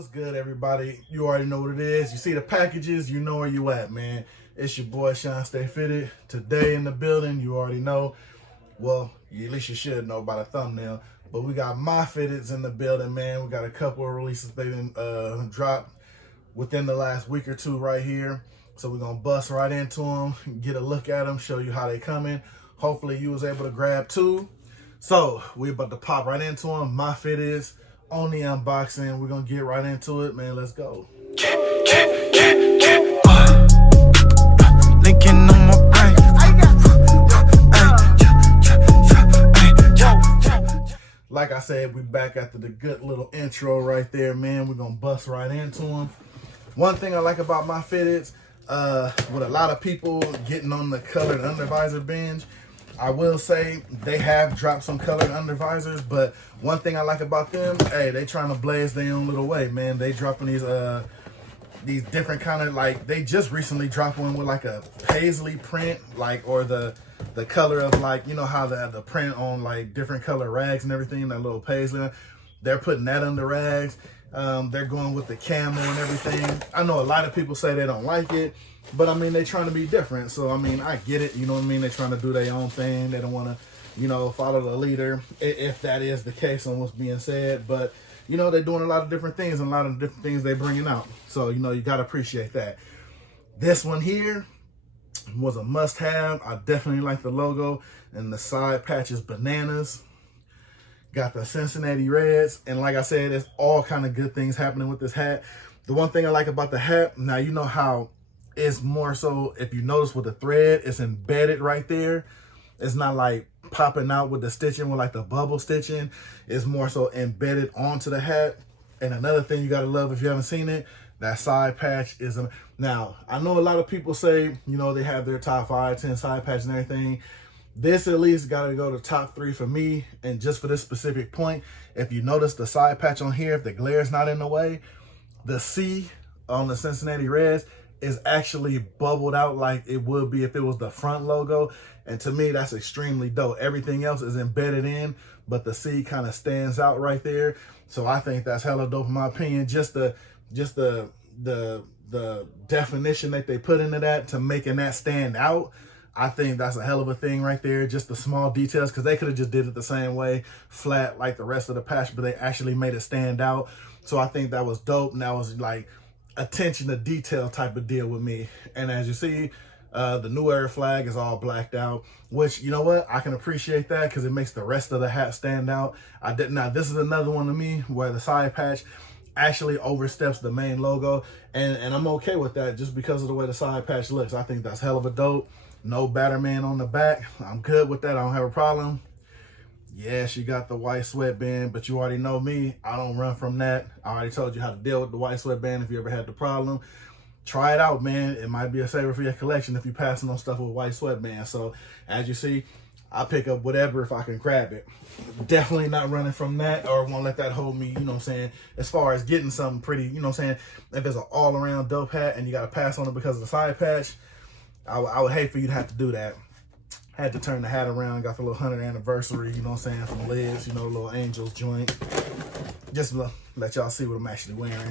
What's good, everybody? You already know what it is. You see the packages, you know where you at, man. It's your boy Shawn.Stay.Fitted. Today in the building, you already know. Well, at least you should know by the thumbnail. But we got myfitteds in the building, man. We got a couple of releases they didn't drop within the last week or two right here. So we're gonna bust right into them, get a look at them, show you how they coming. Hopefully you was able to grab two. So we about to pop right into them. myfitteds on the unboxing. We're gonna get right into it, man. Let's go. Linking on my brain. Like I said, we back after the good little intro right there, man. We're gonna bust right into them. One thing I like about myfitteds, with a lot of people getting on the colored undervisor binge, I will say they have dropped some colored undervisors, but one thing I like about them, hey, they trying to blaze their own little way, man. They dropping these different kind of, like, they just recently dropped one with like a paisley print, like, or the color of, like, you know how the print on like different color rags and everything, that little paisley. They're putting that on the rags. They're going with the camo and everything. I know a lot of people say they don't like it, but I mean, they're trying to be different. So I mean, I get it. You know what I mean? They're trying to do their own thing. They don't want to, you know, follow the leader, if that is the case on what's being said. But you know, they're doing a lot of different things, and a lot of different things they're bringing out. So you know, you got to appreciate that. This one here was a must-have. I definitely like the logo, and the side patch is bananas. Got the Cincinnati Reds, and like I said, there's all kind of good things happening with this hat. The one thing I like about the hat, now you know how it's more so, if you notice with the thread, it's embedded right there. It's not like popping out with the stitching, with like the bubble stitching. It's more so embedded onto the hat. And another thing you gotta love, if you haven't seen it, that side patch is now, I know a lot of people say, you know, they have their top 5, 10 side patches and everything. This at least got to go to top 3 for me. And just for this specific point, if you notice the side patch on here, if the glare is not in the way, the C on the Cincinnati Reds is actually bubbled out like it would be if it was the front logo. And to me, that's extremely dope. Everything else is embedded in, but the C kind of stands out right there. So I think that's hella dope in my opinion. Just the definition that they put into that to making that stand out, I think that's a hell of a thing right there. Just the small details, because they could have just did it the same way, flat like the rest of the patch, but they actually made it stand out. So I think that was dope, and that was like attention to detail type of deal with me. And as you see, the New Era flag is all blacked out, which, you know what, I can appreciate that because it makes the rest of the hat stand out. Now this is another one to me where the side patch actually oversteps the main logo, and I'm okay with that just because of the way the side patch looks. I think that's hell of a dope. No Batterman on the back. I'm good with that. I don't have a problem. Yes, you got the white sweatband, but you already know me. I don't run from that. I already told you how to deal with the white sweatband if you ever had the problem. Try it out, man. It might be a saver for your collection if you're passing on stuff with white sweatband. So as you see, I pick up whatever if I can grab it. Definitely not running from that, or won't let that hold me, you know what I'm saying, as far as getting something pretty, you know what I'm saying. If it's an all-around dope hat and you got to pass on it because of the side patch, I would hate for you to have to do that. Had to turn the hat around, got the little 100th anniversary, you know what I'm saying, from Liz, you know, little Angels joint. Just to let y'all see what I'm actually wearing.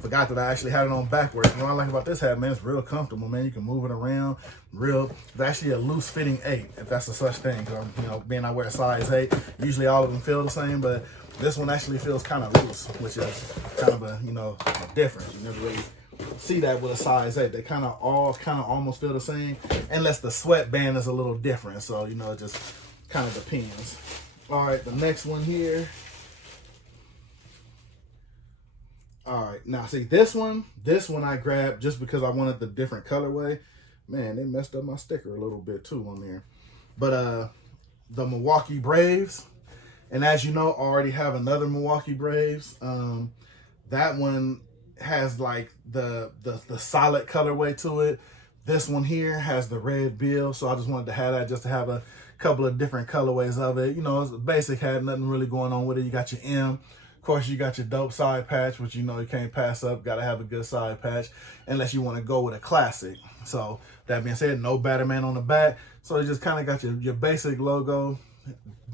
Forgot that I actually had it on backwards. What I like about this hat, man, it's real comfortable, man. You can move it around. It's actually a loose fitting 8, if that's a such thing. You know, being I wear a size 8, usually all of them feel the same, but this one actually feels kind of loose, which is kind of a, you know, a difference. You never really see that with a size 8. They kind of almost feel the same, unless the sweatband is a little different. So, you know, it just kind of depends. All right, the next one here. All right, now see this one I grabbed just because I wanted the different colorway. Man, they messed up my sticker a little bit too on there. But the Milwaukee Braves, and as you know, I already have another Milwaukee Braves. That one has like the solid colorway to it. This one here has the red bill, so I just wanted to have that just to have a couple of different colorways of it. You know, it's basic, had nothing really going on with it. You got your M. Of course, you got your dope side patch, which you know you can't pass up. Got to have a good side patch, unless you want to go with a classic. So that being said, no Batterman on the back. So you just kind of got your basic logo.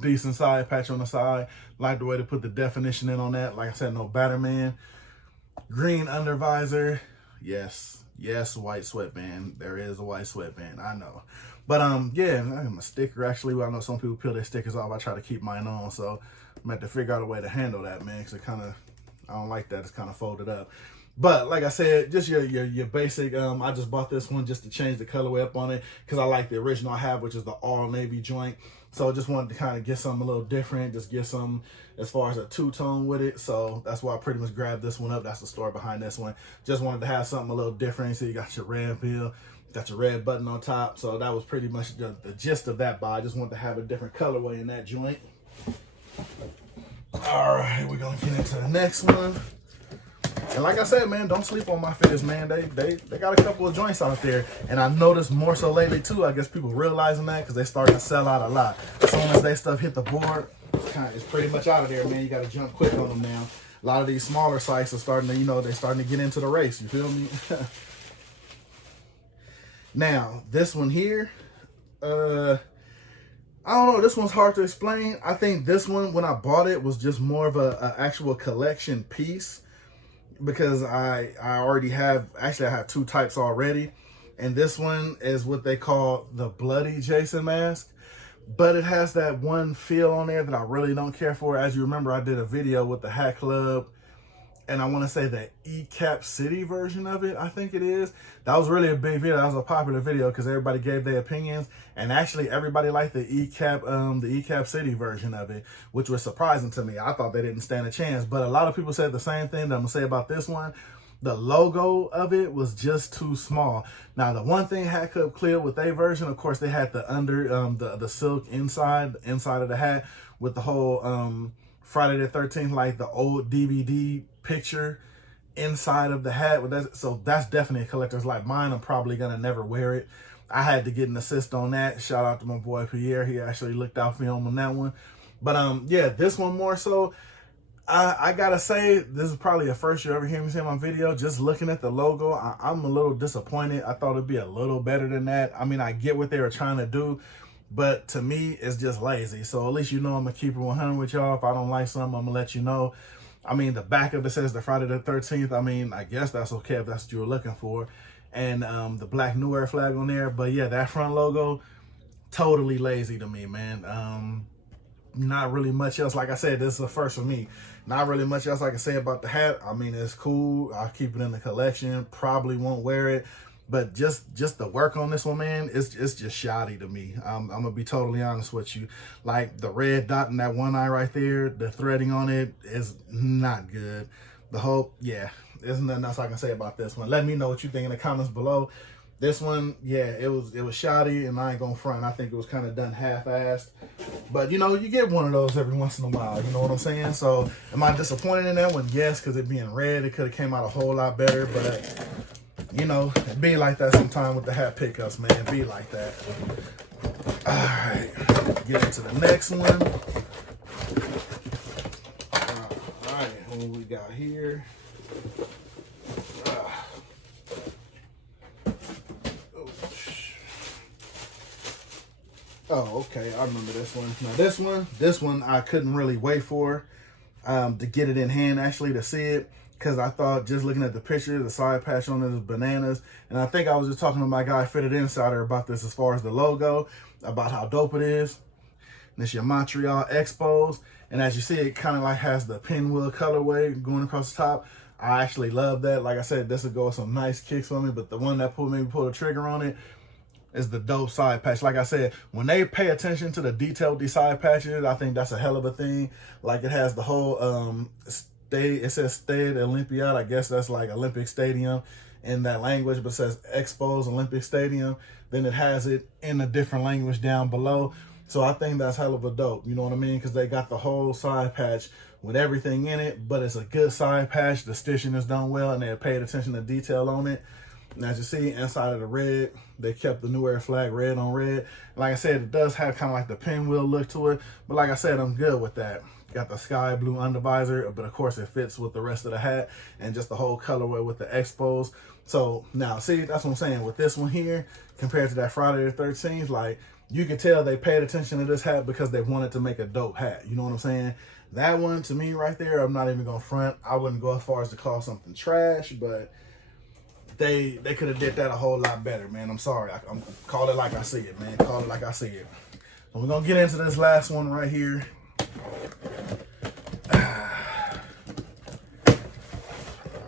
Decent side patch on the side. Like the way to put the definition in on that. Like I said, no Batterman. Green under visor. Yes, white sweatband. There is a white sweatband, I know. But yeah, I'm a sticker actually. I know some people peel their stickers off. I try to keep mine on, so I'm gonna have to figure out a way to handle that, man, because I don't like that. It's kind of folded up. But like I said, just your basic, I just bought this one just to change the colorway up on it because I like the original I have, which is the all navy joint. So I just wanted to kind of get something a little different, just get some as far as a two-tone with it. So that's why I pretty much grabbed this one up. That's the story behind this one. Just wanted to have something a little different. So you got your red bill, got your red button on top. So that was pretty much the gist of that buy. I just wanted to have a different colorway in that joint. All right, we're going to get into the next one. And like I said, man, don't sleep on myfitteds, man. They got a couple of joints out there. And I noticed more so lately, too. I guess people realizing that because they starting to sell out a lot. As soon as they stuff hit the board, it's pretty much out of there, man. You got to jump quick on them now. A lot of these smaller sites are starting to, they're starting to get into the race. You feel me? Now, this one here, I don't know. This one's hard to explain. I think this one, when I bought it, was just more of a actual collection piece. Because I already have, actually I have two types already. And this one is what they call the Bloody Jason mask. But it has that one feel on there that I really don't care for. As you remember, I did a video with the Hat Club. And I want to say the E-Cap City version of it, I think it is. That was really a big video. That was a popular video because everybody gave their opinions. And actually, everybody liked the E-Cap City version of it, which was surprising to me. I thought they didn't stand a chance. But a lot of people said the same thing that I'm going to say about this one. The logo of it was just too small. Now, the one thing Hat Club cleared with their version, of course, they had the the silk inside of the hat with the whole Friday the 13th, like the old DVD picture inside of the hat. So that's definitely a collector's like mine. I'm probably gonna never wear it. I had to get an assist on that. Shout out to my boy Pierre. He actually looked out for me on that one. But yeah, this one more so. I gotta say, this is probably the first you ever hear me say in my video. Just looking at the logo, I'm a little disappointed. I thought it'd be a little better than that. I mean, I get what they were trying to do, but to me, it's just lazy. So at least I'm gonna keep it 100 with y'all. If I don't like something, I'm gonna let you know. I mean, the back of it says the Friday the 13th. I mean, I guess that's okay if that's what you were looking for. And the Black New Era flag on there. But yeah, that front logo, totally lazy to me, man. Not really much else. Like I said, this is the first for me. Not really much else I can say about the hat. I mean, it's cool. I'll keep it in the collection. Probably won't wear it. But just the work on this one, man, it's just shoddy to me. I'm going to be totally honest with you. Like the red dot in that one eye right there, the threading on it is not good. The whole, yeah, there's nothing else I can say about this one. Let me know what you think in the comments below. This one, yeah, it was shoddy, and I ain't gonna front. I think it was kind of done half-assed. But, you get one of those every once in a while. You know what I'm saying? So, am I disappointed in that one? Yes, because it being red, it could have came out a whole lot better. But, it be like that sometime with the hat pickups, man. Be like that. All right, get into the next one. All right, what we got here? Oh, okay. I remember this one. Now this one I couldn't really wait for to get it in hand, actually, to see it. Because I thought, just looking at the picture, the side patch on it is bananas. And I think I was just talking to my guy, Fitted Insider, about this as far as the logo, about how dope it is. And it's your Montreal Expos. And as you see, it kind of like has the pinwheel colorway going across the top. I actually love that. Like I said, this would go with some nice kicks on me. But the one that made me pull the trigger on it is the dope side patch. Like I said, when they pay attention to the detail of these side patches, I think that's a hell of a thing. Like it has the whole it says Stade Olympiade. I guess that's like Olympic Stadium in that language, but it says Expos Olympic Stadium. Then it has it in a different language down below. So I think that's hell of a dope. You know what I mean? Because they got the whole side patch with everything in it, but it's a good side patch. The stitching is done well, and they paid attention to detail on it. And as you see, inside of the red, they kept the New Era flag red on red. Like I said, it does have kind of like the pinwheel look to it. But like I said, I'm good with that. Got the sky blue undervisor, but of course it fits with the rest of the hat and just the whole colorway with the Expos. So now, see, that's what I'm saying. With this one here, compared to that Friday the 13th, like, you can tell they paid attention to this hat because they wanted to make a dope hat. You know what I'm saying? That one, to me right there, I'm not even going to front. I wouldn't go as far as to call something trash, but they could have did that a whole lot better, man. I'm sorry. I'm call it like I see it, man. Call it like I see it. So we're going to get into this last one right here.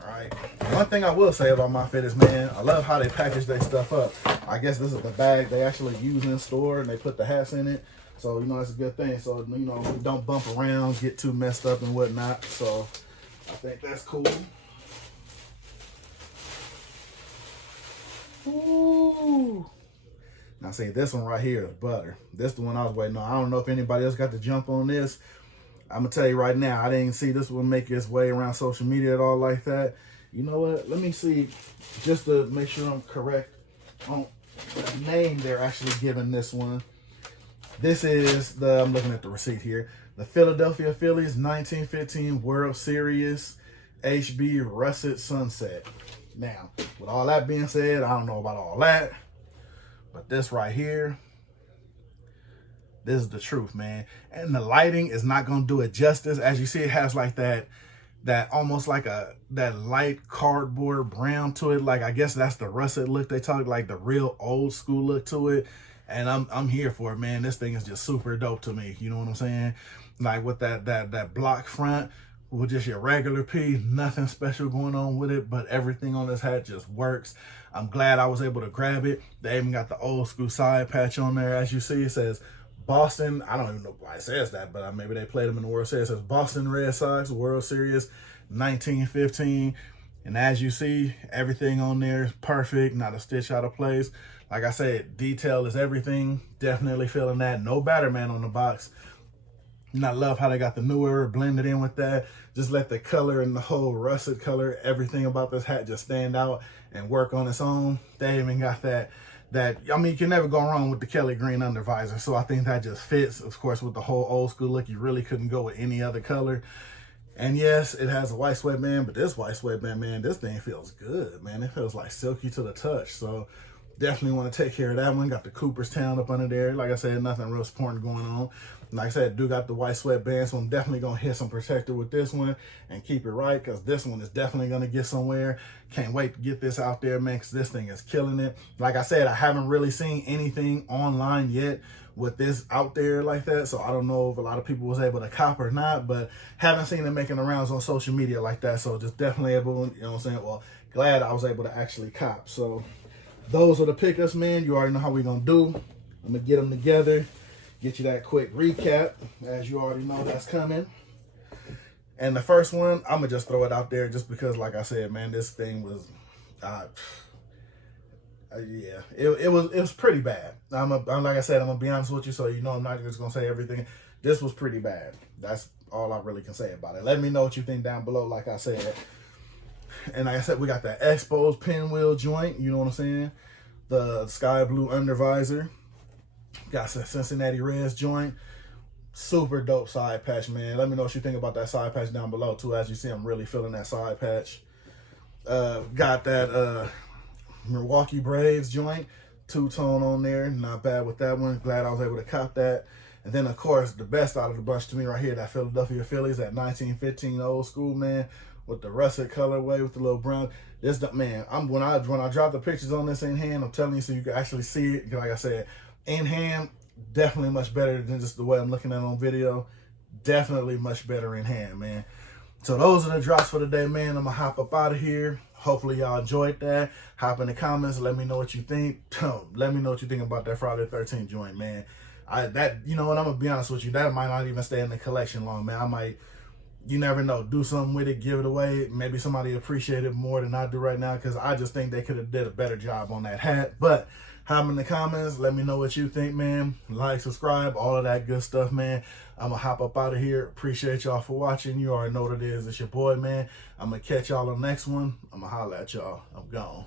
Alright. One thing I will say about myfitteds, man, I love how they package their stuff up. I guess this is the bag they actually use in store and they put the hats in it. So, you know, that's a good thing. So, you know, don't bump around, get too messed up and whatnot. So, I think that's cool. Ooh. Now, see, this one right here is butter. This is the one I was waiting on. I don't know if anybody else got to jump on this. I'm going to tell you right now, I didn't see this one make its way around social media at all like that. You know what? Let me see, just to make sure I'm correct on the name they're actually giving this one. This is the, I'm looking at the receipt here, the Philadelphia Phillies 1915 World Series HB Russet Sunset. Now, with all that being said, I don't know about all that, but this right here, this is the truth, man. And the lighting is not going to do it justice. As you see, it has like that almost like that light cardboard brown to it. Like, I guess that's the russet look they talk, like the real old school look to it. And I'm here for it, man. This thing is just super dope to me. You know what I'm saying? Like with that block front with just your regular P, nothing special going on with it, but everything on this hat just works. I'm glad I was able to grab it. They even got the old school side patch on there. As you see, it says Boston. I don't even know why it says that, but maybe they played them in the World Series. It says Boston Red Sox World Series 1915. And as you see, everything on there is perfect, not a stitch out of place. Like I said, detail is everything. Definitely feeling that. No Batterman on the box. And I love how they got the newer blended in with that. Just let the color and the whole russet color, everything about this hat just stand out and work on its own. They even got that, I mean, you can never go wrong with the Kelly Green undervisor. So I think that just fits, of course, with the whole old school look. You really couldn't go with any other color. And yes, it has a white sweatband, but this white sweatband, man, this thing feels good, man. It feels like silky to the touch. So definitely want to take care of that one. Got the Cooperstown up under there. Like I said, nothing real important going on. Like I said, do got the white sweatband, so I'm definitely going to hit some protector with this one and keep it right, because this one is definitely going to get somewhere. Can't wait to get this out there, man, because this thing is killing it. Like I said, I haven't really seen anything online yet with this out there like that, so I don't know if a lot of people was able to cop or not, but haven't seen it making the rounds on social media like that, so just definitely able, you know what I'm saying, well, glad I was able to actually cop. So those are the pickups, man. You already know how we're going to do. I'm going to get them together, get you that quick recap. As you already know, that's coming. And the first one, I'm going to just throw it out there just because, like I said, man, this thing was, yeah, it was pretty bad. Like I said, I'm going to be honest with you, so you know I'm not just going to say everything. This was pretty bad. That's all I really can say about it. Let me know what you think down below, like I said. And like I said, we got that Expos pinwheel joint, you know what I'm saying? The sky blue undervisor. Got some Cincinnati Reds joint. Super dope side patch, man. Let me know what you think about that side patch down below, too. As you see, I'm really feeling that side patch. Got that Milwaukee Braves joint. Two-tone on there. Not bad with that one. Glad I was able to cop that. And then, of course, the best out of the bunch to me right here, that Philadelphia Phillies, that 1915 old school, man, with the russet colorway with the little brown. This, man, when I drop the pictures on this in hand, I'm telling you, so you can actually see it. Like I said, in hand, definitely much better than just the way I'm looking at it on video. Definitely much better in hand, man. So those are the drops for today, man. I'm gonna hop up out of here. Hopefully y'all enjoyed that. Hop in the comments. Let me know what you think. Let me know what you think about that Friday the 13th joint, man. You know what, I'm gonna be honest with you, that might not even stay in the collection long, man. I might, you never know, do something with it, give it away. Maybe somebody appreciate it more than I do right now, because I just think they could have did a better job on that hat. But hop in the comments, let me know what you think, man. Like, subscribe, all of that good stuff, man. I'm gonna hop up out of here. Appreciate y'all for watching. You already know what it is. It's your boy, man. I'm gonna catch y'all on the next one. I'm gonna holler at y'all. I'm gone.